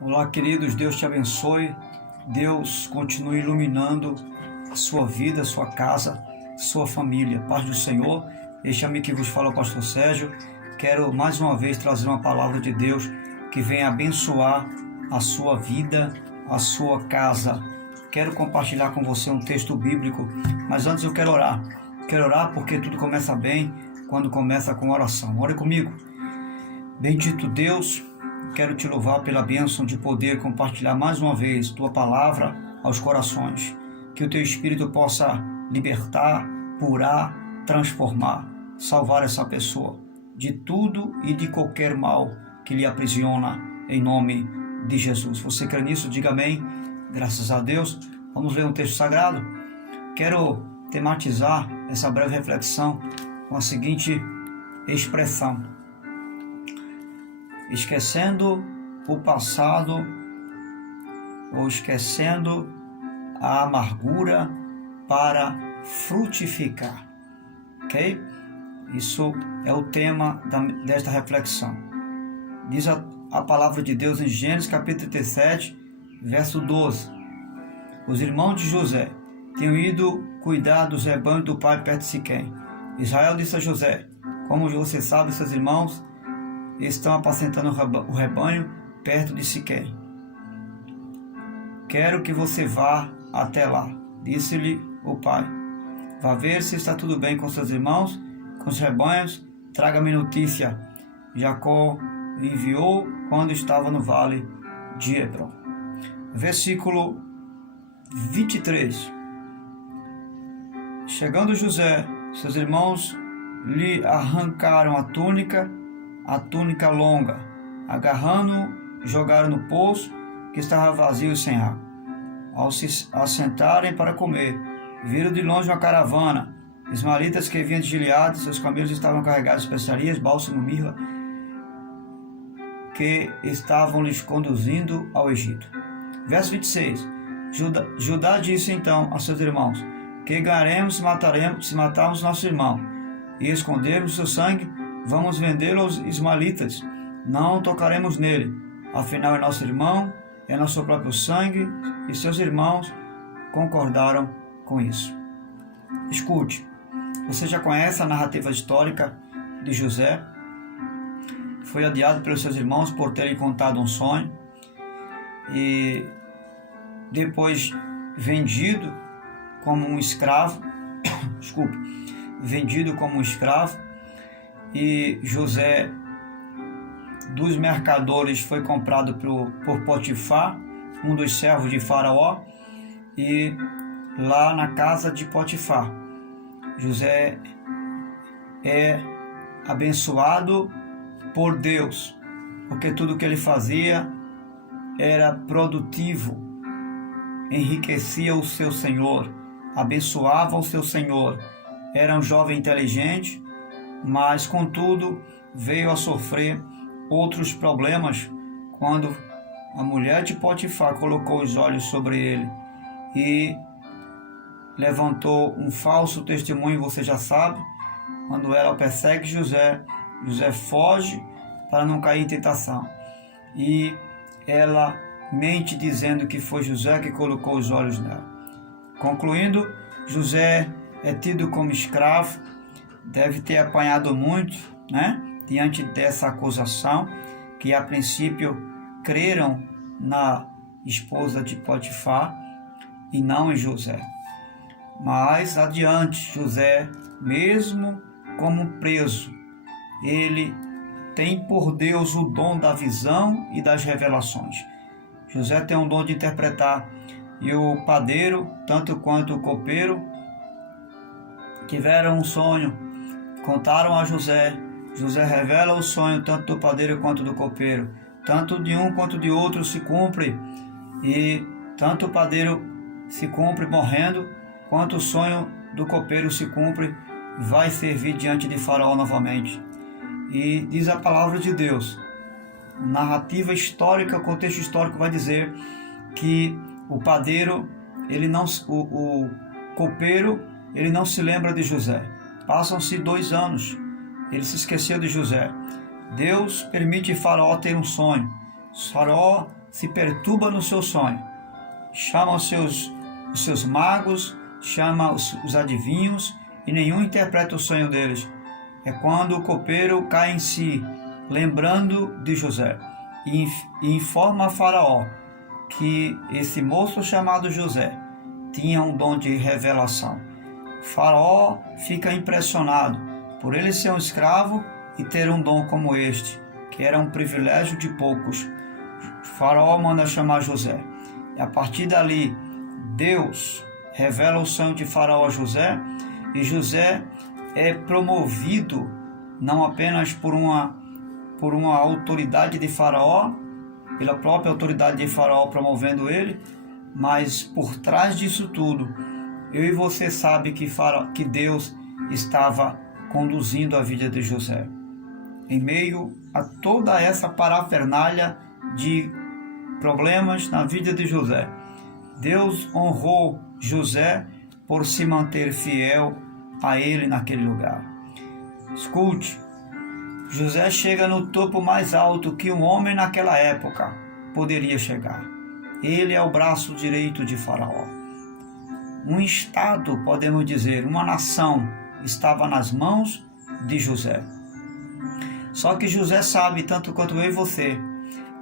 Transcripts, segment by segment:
Olá, queridos, Deus te abençoe, Deus continue iluminando a sua vida, a sua casa, a sua família. Paz do Senhor, este amigo que vos fala é o pastor Sérgio. Quero mais uma vez trazer uma palavra de Deus que venha abençoar a sua vida, a sua casa. Quero compartilhar com você um texto bíblico, mas antes eu quero orar. Quero orar porque tudo começa bem quando começa com oração. Ore comigo. Bendito Deus, quero te louvar pela bênção de poder compartilhar mais uma vez tua palavra aos corações. Que o teu Espírito possa libertar, curar, transformar, salvar essa pessoa de tudo e de qualquer mal que lhe aprisiona, em nome de Jesus. Você crê nisso? Diga amém. Graças a Deus. Vamos ler um texto sagrado. Quero tematizar essa breve reflexão com a seguinte expressão: esquecendo o passado ou esquecendo a amargura para frutificar. Ok? Isso é o tema desta reflexão. Diz a palavra de Deus em Gênesis capítulo 37, verso 12. Os irmãos de José tinham ido cuidar dos rebanhos do pai perto de Siquém. Israel disse a José: como você sabe, seus irmãos estão apacentando o rebanho perto de Siquém. Quero que você vá até lá. Disse-lhe o pai: vá ver se está tudo bem com seus irmãos, com os rebanhos, traga-me notícia. Jacó enviou quando estava no vale de Hebron. Versículo 23. Chegando José, seus irmãos lhe arrancaram a túnica longa, agarrando-o, jogaram no poço que estava vazio e sem água. Ao se assentarem para comer, viram de longe uma caravana, ismaelitas que vinham de Gileade. Seus camelos estavam carregados de especiarias, bálsamo, mirra, que estavam lhes conduzindo ao Egito. Verso 26. Judá disse então a seus irmãos: que ganharemos se matarmos nosso irmão e escondermos seu sangue? Vamos vendê-lo aos ismaelitas, não tocaremos nele, afinal é nosso irmão, é nosso próprio sangue. E seus irmãos concordaram com isso. Escute, você já conhece a narrativa histórica de José. Foi odiado pelos seus irmãos por terem contado um sonho e depois vendido como um escravo. Vendido como um escravo. E José, dos mercadores, foi comprado por Potifar, um dos servos de Faraó, e lá na casa de Potifar, José é abençoado por Deus, porque tudo que ele fazia era produtivo, enriquecia o seu senhor, abençoava o seu senhor. Era um jovem inteligente, mas contudo veio a sofrer outros problemas quando a mulher de Potifar colocou os olhos sobre ele e levantou um falso testemunho. Você já sabe, quando ela persegue José, José foge para não cair em tentação, e ela mente dizendo que foi José que colocou os olhos nela. Concluindo, José é tido como escravo. Deve ter apanhado muito, diante dessa acusação, que a princípio creram na esposa de Potifar e não em José. Mas adiante, José, mesmo como preso, ele tem por Deus o dom da visão e das revelações. José tem um dom de interpretar, e o padeiro, tanto quanto o copeiro, tiveram um sonho. Contaram a José. José revela o sonho tanto do padeiro quanto do copeiro. Tanto de um quanto de outro se cumpre. E tanto o padeiro se cumpre morrendo, quanto o sonho do copeiro se cumpre, vai servir diante de Faraó novamente. E diz a palavra de Deus, narrativa histórica, contexto histórico vai dizer que o padeiro, o copeiro, ele não se lembra de José. Passam-se 2 anos, ele se esqueceu de José. Deus permite Faraó ter um sonho. Faraó se perturba no seu sonho, chama os seus magos, chama os adivinhos e nenhum interpreta o sonho deles. É quando o copeiro cai em si, lembrando de José, e informa a Faraó que esse moço chamado José tinha um dom de revelação. Faraó fica impressionado por ele ser um escravo e ter um dom como este, que era um privilégio de poucos. Faraó manda chamar José. E a partir dali, Deus revela o sonho de Faraó a José, e José é promovido não apenas por uma autoridade de Faraó, pela própria autoridade de Faraó promovendo ele, mas por trás disso tudo, eu e você sabe que Deus estava conduzindo a vida de José. Em meio a toda essa parafernália de problemas na vida de José, Deus honrou José por se manter fiel a ele naquele lugar. Escute, José chega no topo mais alto que um homem naquela época poderia chegar. Ele é o braço direito de Faraó. Um estado, podemos dizer, uma nação estava nas mãos de José. Só que José sabe, tanto quanto eu e você,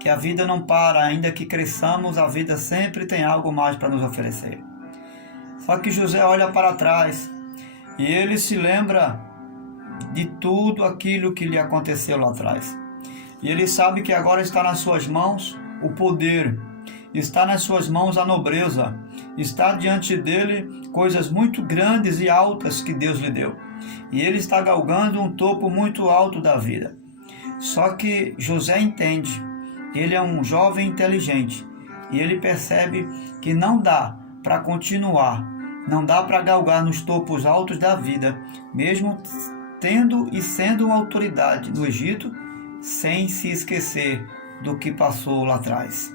que a vida não para, ainda que cresçamos, a vida sempre tem algo mais para nos oferecer. Só que José olha para trás e ele se lembra de tudo aquilo que lhe aconteceu lá atrás. E ele sabe que agora está nas suas mãos o poder, está nas suas mãos a nobreza, está diante dele coisas muito grandes e altas que Deus lhe deu. E ele está galgando um topo muito alto da vida. Só que José entende, ele é um jovem inteligente, e ele percebe que não dá para continuar, não dá para galgar nos topos altos da vida, mesmo tendo e sendo uma autoridade no Egito, sem se esquecer do que passou lá atrás.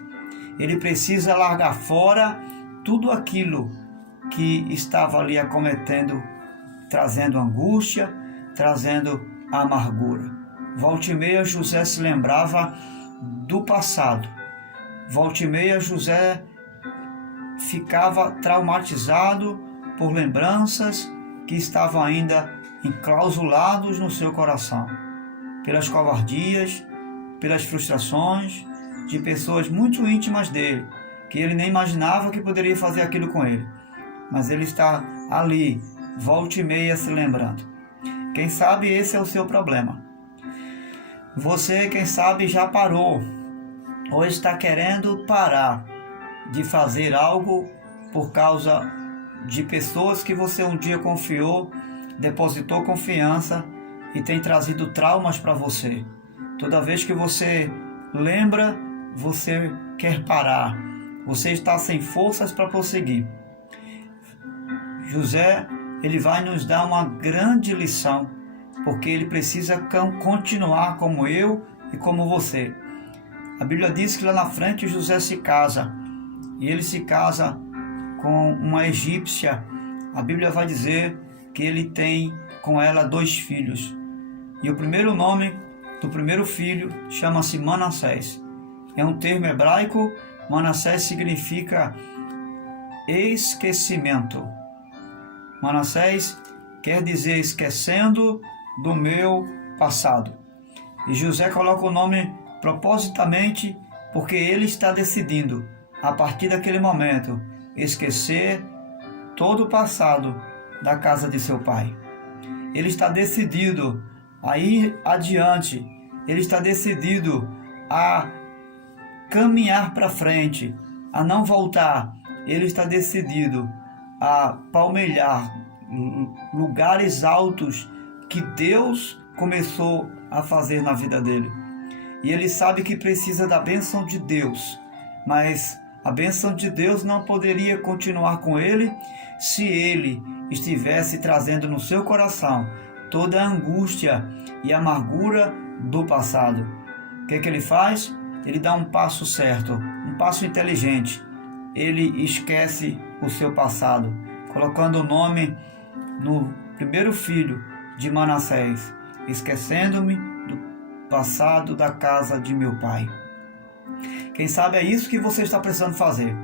Ele precisa largar fora tudo aquilo que estava ali acometendo, trazendo angústia, trazendo amargura. Volta e meia José se lembrava do passado. Volta e meia José ficava traumatizado por lembranças que estavam ainda enclausulados no seu coração, pelas covardias, pelas frustrações de pessoas muito íntimas dele, que ele nem imaginava que poderia fazer aquilo com ele. Mas ele está ali, volta e meia se lembrando. Quem sabe esse é o seu problema. Você, quem sabe, já parou ou está querendo parar de fazer algo por causa de pessoas que você um dia confiou, depositou confiança e tem trazido traumas para você. Toda vez que você lembra, você quer parar. Você está sem forças para prosseguir. José, ele vai nos dar uma grande lição, porque ele precisa continuar como eu e como você. A Bíblia diz que lá na frente José se casa, e ele se casa com uma egípcia. A Bíblia vai dizer que ele tem com ela 2 filhos. E o primeiro nome do primeiro filho chama-se Manassés. É um termo hebraico. Manassés significa esquecimento. Manassés quer dizer esquecendo do meu passado. E José coloca o nome propositamente porque ele está decidindo, a partir daquele momento, esquecer todo o passado da casa de seu pai. Ele está decidido a ir adiante, ele está decidido a caminhar para frente, a não voltar. Ele está decidido a palmilhar lugares altos que Deus começou a fazer na vida dele. E ele sabe que precisa da bênção de Deus, mas a bênção de Deus não poderia continuar com ele se ele estivesse trazendo no seu coração toda a angústia e amargura do passado. O que ele faz? Ele dá um passo certo, um passo inteligente. Ele esquece o seu passado, colocando o nome no primeiro filho de Manassés, esquecendo-me do passado da casa de meu pai. Quem sabe é isso que você está precisando fazer.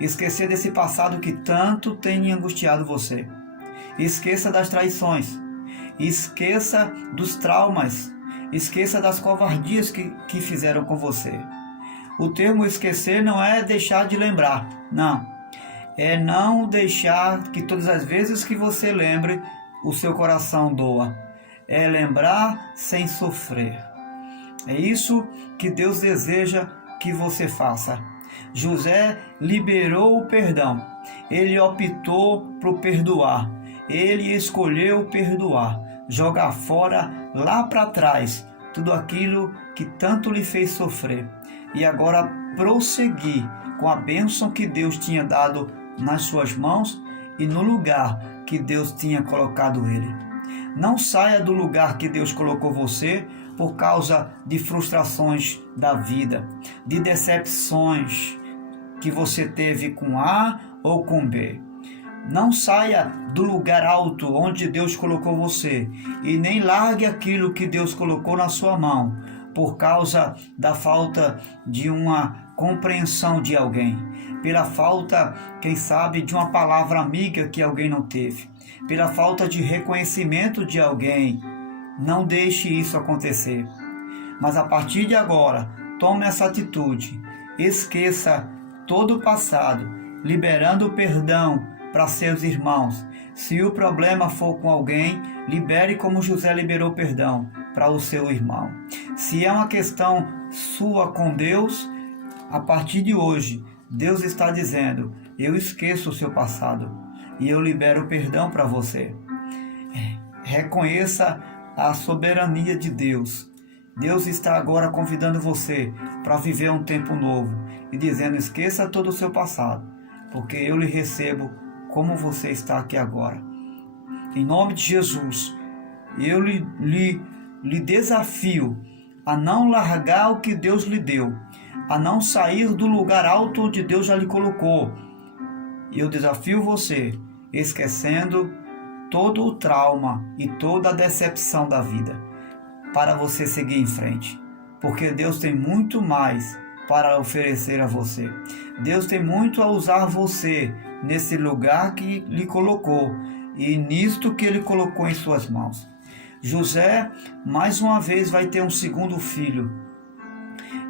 Esquecer desse passado que tanto tem angustiado você. Esqueça das traições. Esqueça dos traumas. Esqueça das covardias que fizeram com você. O termo esquecer não é deixar de lembrar. Não. É não deixar que todas as vezes que você lembre, o seu coração doa. É lembrar sem sofrer. É isso que Deus deseja que você faça. José liberou o perdão. Ele optou por perdoar. Ele escolheu perdoar. Jogar fora, lá para trás, tudo aquilo que tanto lhe fez sofrer. E agora prosseguir com a bênção que Deus tinha dado nas suas mãos e no lugar que Deus tinha colocado ele. Não saia do lugar que Deus colocou você por causa de frustrações da vida, de decepções que você teve com A ou com B. Não saia do lugar alto onde Deus colocou você e nem largue aquilo que Deus colocou na sua mão por causa da falta de uma compreensão de alguém, pela falta, quem sabe, de uma palavra amiga que alguém não teve, pela falta de reconhecimento de alguém. Não deixe isso acontecer. Mas a partir de agora, tome essa atitude. Esqueça todo o passado, liberando o perdão para seus irmãos. Se o problema for com alguém, libere como José liberou perdão para o seu irmão. Se é uma questão sua com Deus, a partir de hoje, Deus está dizendo: eu esqueço o seu passado e eu libero perdão para você. Reconheça a soberania de Deus. Deus está agora convidando você para viver um tempo novo e dizendo: esqueça todo o seu passado, porque eu lhe recebo como você está aqui agora. Em nome de Jesus, eu lhe desafio a não largar o que Deus lhe deu, a não sair do lugar alto onde Deus já lhe colocou. Eu desafio você, esquecendo todo o trauma e toda a decepção da vida, para você seguir em frente, porque Deus tem muito mais para oferecer a você. Deus tem muito a usar você nesse lugar que lhe colocou e nisto que ele colocou em suas mãos. José, mais uma vez, vai ter um segundo filho.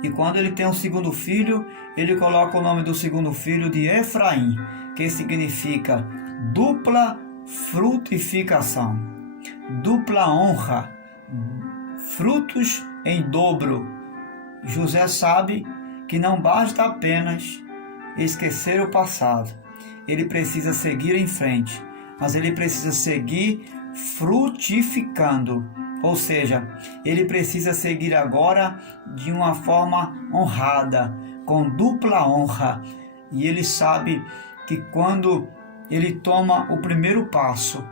E quando ele tem um segundo filho, ele coloca o nome do segundo filho de Efraim, que significa dupla frutificação, dupla honra, frutos em dobro. José sabe que não basta apenas esquecer o passado. Ele precisa seguir em frente, mas ele precisa seguir frutificando. Ou seja, ele precisa seguir agora de uma forma honrada, com dupla honra. E ele sabe que quando ele toma o primeiro passo,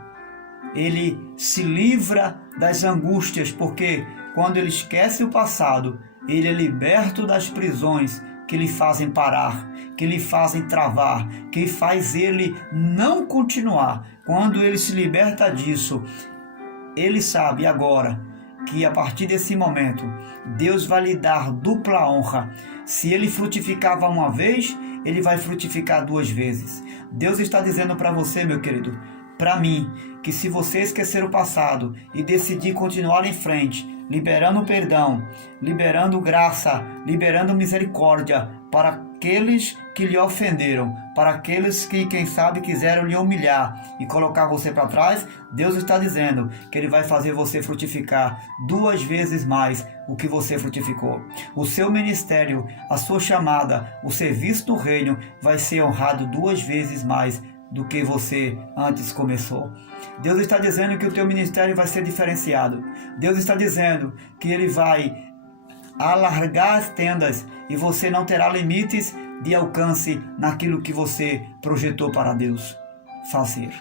ele se livra das angústias, porque quando ele esquece o passado, ele é liberto das prisões que lhe fazem parar, que lhe fazem travar, que faz ele não continuar. Quando ele se liberta disso, ele sabe agora que a partir desse momento, Deus vai lhe dar dupla honra. Se ele frutificava uma vez, ele vai frutificar 2 vezes. Deus está dizendo para você, meu querido, para mim, que se você esquecer o passado e decidir continuar em frente, liberando perdão, liberando graça, liberando misericórdia para aqueles que lhe ofenderam, para aqueles que, quem sabe, quiseram lhe humilhar e colocar você para trás, Deus está dizendo que Ele vai fazer você frutificar 2 vezes mais o que você frutificou. O seu ministério, a sua chamada, o serviço do reino vai ser honrado 2 vezes mais do que você antes começou. Deus está dizendo que o teu ministério vai ser diferenciado. Deus está dizendo que Ele vai alargar as tendas e você não terá limites de alcance naquilo que você projetou para Deus fazer.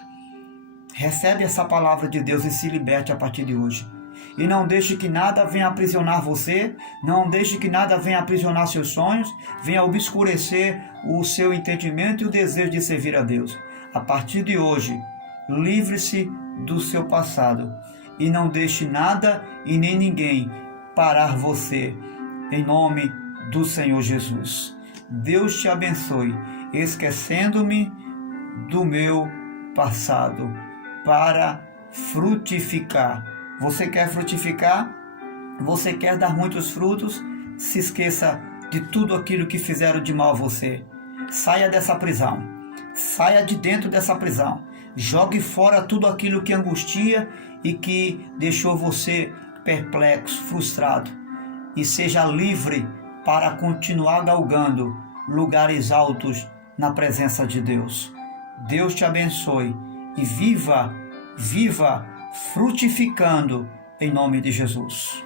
Recebe essa palavra de Deus e se liberte a partir de hoje. E não deixe que nada venha aprisionar você, não deixe que nada venha aprisionar seus sonhos, venha obscurecer o seu entendimento e o desejo de servir a Deus. A partir de hoje, livre-se do seu passado e não deixe nada e nem ninguém parar você, em nome do Senhor Jesus. Deus te abençoe, esquecendo-me do meu passado, para frutificar. Você quer frutificar? Você quer dar muitos frutos? Se esqueça de tudo aquilo que fizeram de mal a você. Saia dessa prisão. Saia de dentro dessa prisão. Jogue fora tudo aquilo que angustia e que deixou você perplexo, frustrado. E seja livre para continuar galgando lugares altos na presença de Deus. Deus te abençoe e viva frutificando em nome de Jesus.